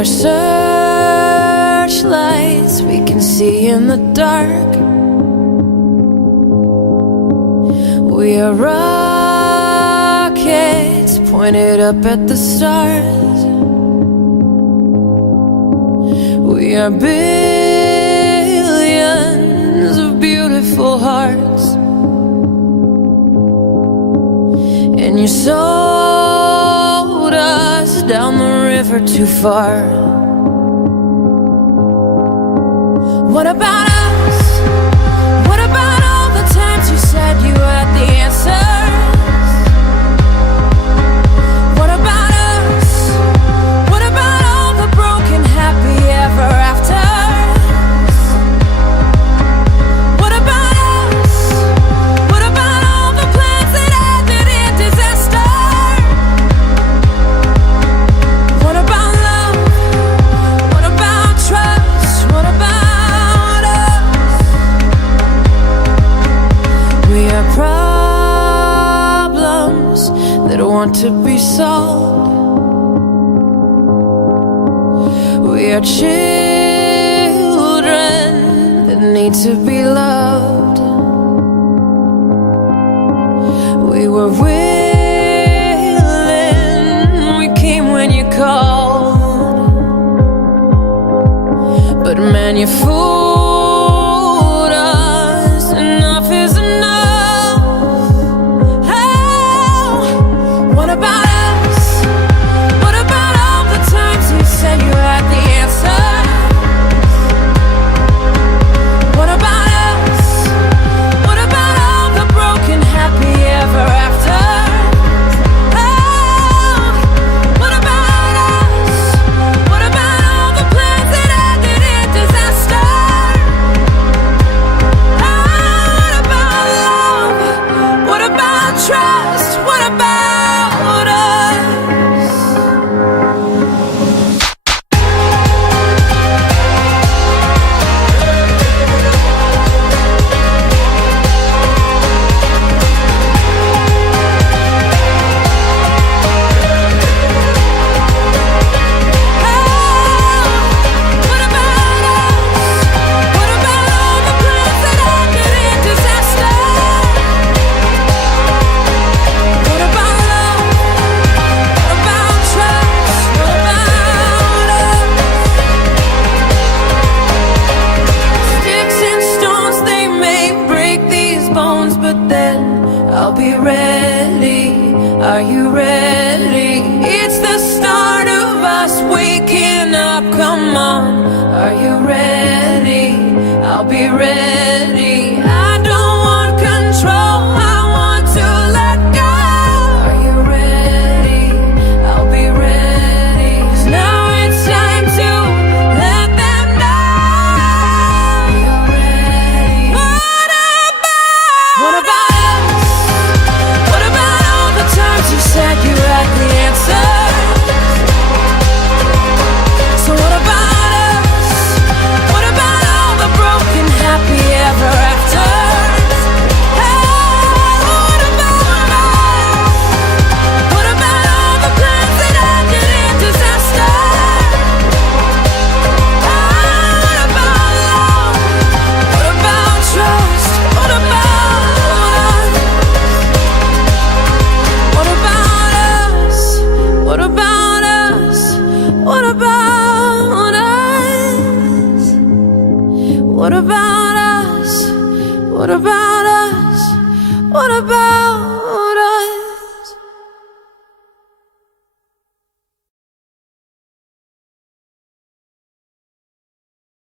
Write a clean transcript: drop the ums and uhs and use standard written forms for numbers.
are searchlights we can see in the dark. We are rockets pointed up at the stars. We are billions of beautiful hearts, and you sold us down the river too far. What about us? What about all the times you said you had the answers? What about us? What about all the broken happy ever afters? What about us? What about all the plans that ended in disaster? What about love? What about trust? What about us? We are problems that want to be solved. We are children that need to be loved. We were willing, we came when you called, but man, you fooled us. Enough is enough. Oh, what about us? What about all the times you said you had the answer? What about us? What about all the broken happy ever after? Oh, what about us? What about all the plans that ended in disaster? Oh, what about love? What about trust? What about us? What about us? What about all the plans that ended in disaster? What about love? What about trust? What about us? Sticks and stones, they may break these bones, but then I'll be ready. Are you ready? It's the start of us waking up. Come on, are you ready? I'll be ready. I don't want control, I want to let go. Are you ready? I'll be ready. 'Cause now it's time to let them know. You're ready. What about us? What about all the times you said you had the answer? So what about us? What about all the broken happy ever afters? Oh, what about us? What about all the plans that ended in disaster? Oh, what about love? What about trust? What about us? What about us? What about us? What about us? What about us? What about us? What about us?